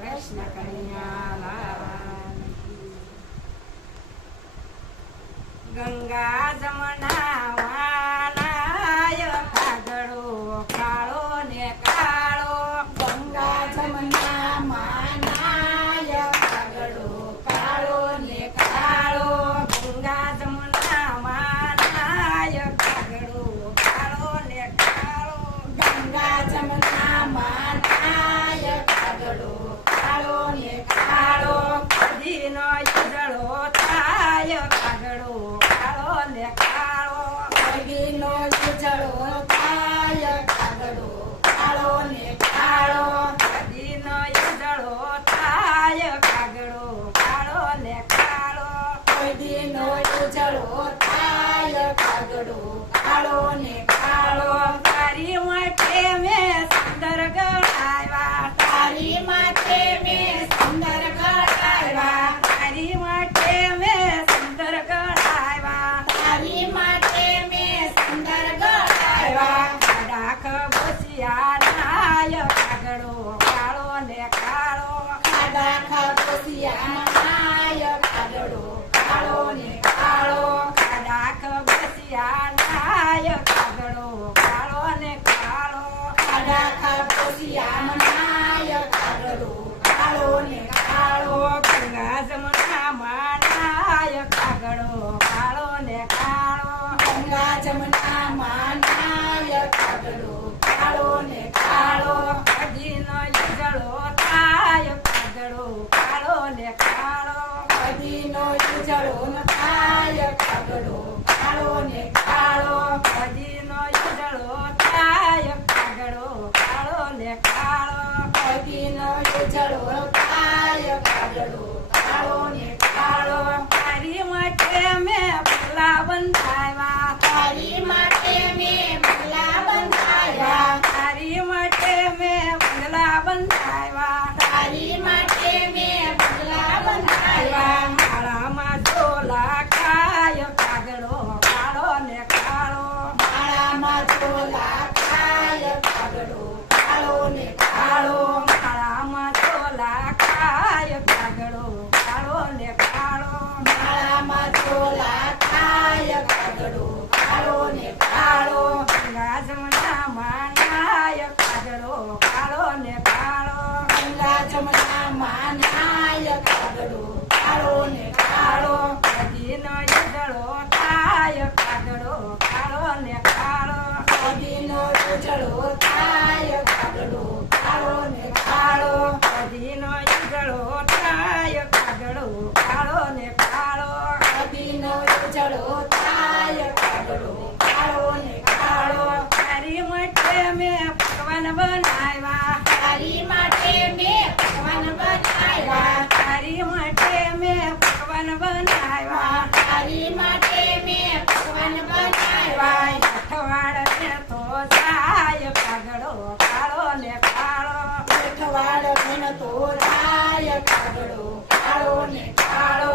કૃષ્ણ કનૈયા લાલ કી. ગંગા જમના વાનાય કાગડો કાળો ને કાળો. ગંગા જમના માનાય કાગડો કાળો ને કાળો. ગંગા જમના વાનાય કાગડો કાળો ને કાળો. ગંગા જમના માનાય કાગડો કાળો ને કાળો. કદીનો ઉજળો થાય કાગડો કાળો ને કાળો. કડીનો ઉજળો થાય કાગડો કાળો ને કાળો. કદીનો ઉજળો થાય કાગડો કાળો ને કાળો. કડીનો ઉજળો થાય કાગડો કાળો ને કાળો. તારી માટે મેં સુંદર ગણાવ્યા. તારી માથે મેં સુંદર ગણાવ્યા. તારી માટે મેં સુંદર ગણાવ્યા. તારી માથે મેં સુંદર ગણાવ્યા. ડાખ બસિયા નાય કાગડો કાળો ને કાળો. ખાડા ખાબોચિયા નાય કાગડો કાળો ને કાળો. ડાખ બસિયા નાય કાગડો કાળો ને કાળો. ખાડા ખાબોચિયા નાય કાગડો કાળો ને કાળો. ગંગા જમના માનાય કાગડો કાળો ને કાળો. ગંગા જમના માનાય કાગડો કાળો ને કાળો. કદીનો ઉજળો થાય કાગડો કાળો ને કાળો. કડીનો ઉજળો થાય કાગડો કાળો ને કાળો. કદીનો ઉજળો થાય કાગડો કાળો ને કાળો. કડીનો ઉજળો થાય કાગડો કાળો ને કાળો. તારી માટે મેં પગલા બંધાવ્યા. તારી માટે મેં પગલા બંધાવ્યા. તારી માટે મેં પગલા બંધાવ્યા. તારી માટે મેં પગલા બંધાવ્યા. માળામાં ઝોલા ખાય કાગડો કાળો ને કાળો. માળામાં ઝોલા ખાય કાગડો કાળો ને કાળો. માળામાં ઝોલા ખાય કાગડો કાળો ને કાળો. માળામાં ઝોલા ખાય કાગડો કાળો ને કાળો. ગંગા જમના માનાય કાગડો કાળો ને કાળો. ગંગા જમના માનાય કાગડો કાળો ને કાળો. કદીનો ઉજળો થાય કાગડો કાળો ને કાળો. કડીનો ઉજળો થાય કાગડો કાળો ને કાળો. કદીનો ઉજળો થાય કાગડો કાળો ને કાળો. કડીનો ઉજળો થાય કાગડો કાળો ને કાળો. તારી માટે મેં પકવાન બનાવ્યા. તારી માટે મેં પકવાન બનાવ્યા. તારી માટે મેં પકવાન બનાવ્યા. તારી માટે મેં પકવાન બનાવ્યા. અઠવાડ ને તો જાય કાગડો કાળો ને કાળો. અઠવાડ મેં તો થાય કાગડો કાળો ને કાળો.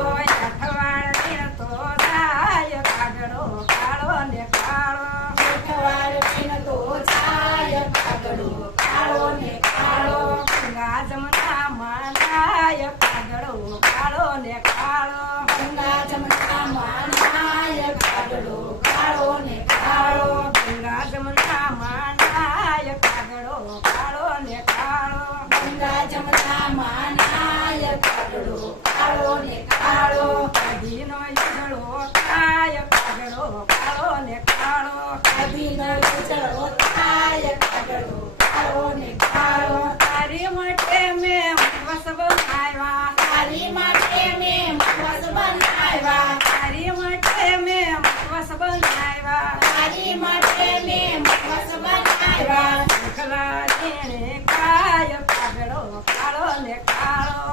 અઠવાડ ને તો જાય કાગડો કાળો ને કાળો. અઠવાડ મેં તો થાય કાગડો કાળો ને કાળો. ગંગા જમના માનાય કાગડો કાળો ને કાળો. ગંગા જમના માનાય કાગડો કાળો ને કાળો. ગંગા જમના માનાય કાગડો કાળો ને કાળો. ગંગા જમના માનાય કાગડો કાળો ને કાળો. કદીનો ઉજળો થાય કાગડો કાળો ને કાળો. કડીનો ઉજળો થાય કાગડો કાળો ને કાળો. તારી માટે મેં વસ બનાવ્યા. તારી માટે મેં મકવાસ બનાવ્યા. તારી માટે મેં વસ બનાવ્યા. તારી માટે મેં મકવાસ બનાવ્યા. શંખલા જેણે કાય કાગડો કાળો ને કાળો.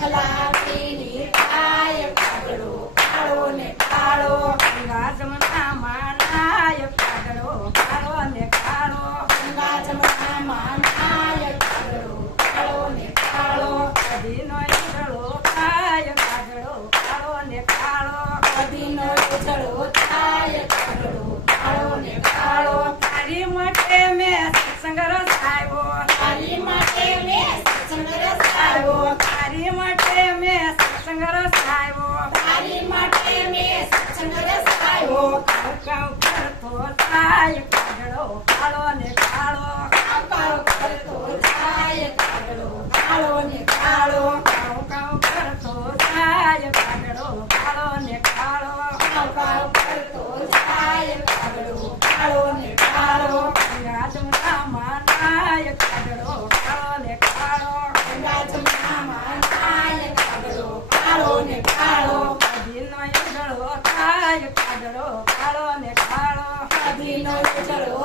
ખલાપીની કાય કાગડો કાળો ને કાળો. ગંગા જમના માનાય કાગડો કાળો ને કાળો. ગંગા જમના માનાય કાગડો કાળો ને કાળો. કદીનો ઉજળો થાય કાગડો કાળો ને કાળો. કડીનો ઉજળો થાય કાગડો કાળો ને કાળો. તારી માટે મેં સત્સંગ રસાયો. તારી માટે મેં સત્સંગ રચાવ્યો. તારી માટે મેં સત્સંગ રસાયો તારી માટે મેં સત્સંગ રસાયો કાવ કાવ કરતો થાય કાગડો કાળો ને કાળો કાવ કાવ કરતો જાય કાગડો કાળો ને કાળો કાવ કાવ કરતો થાય કાગડો કાળો ને કાળો કાવ કાવ કરતો જાય કાગડો કાળો ને કાળો ગંગા જમનામાં નાય કાગડો કાળો ને કાળો ગંગા જમનામાં નાય કાગડો કાળો ને કાળો નદીનો ઉજળો થાય કાગડો કાળો ને કાળો નદીનો ઉજળો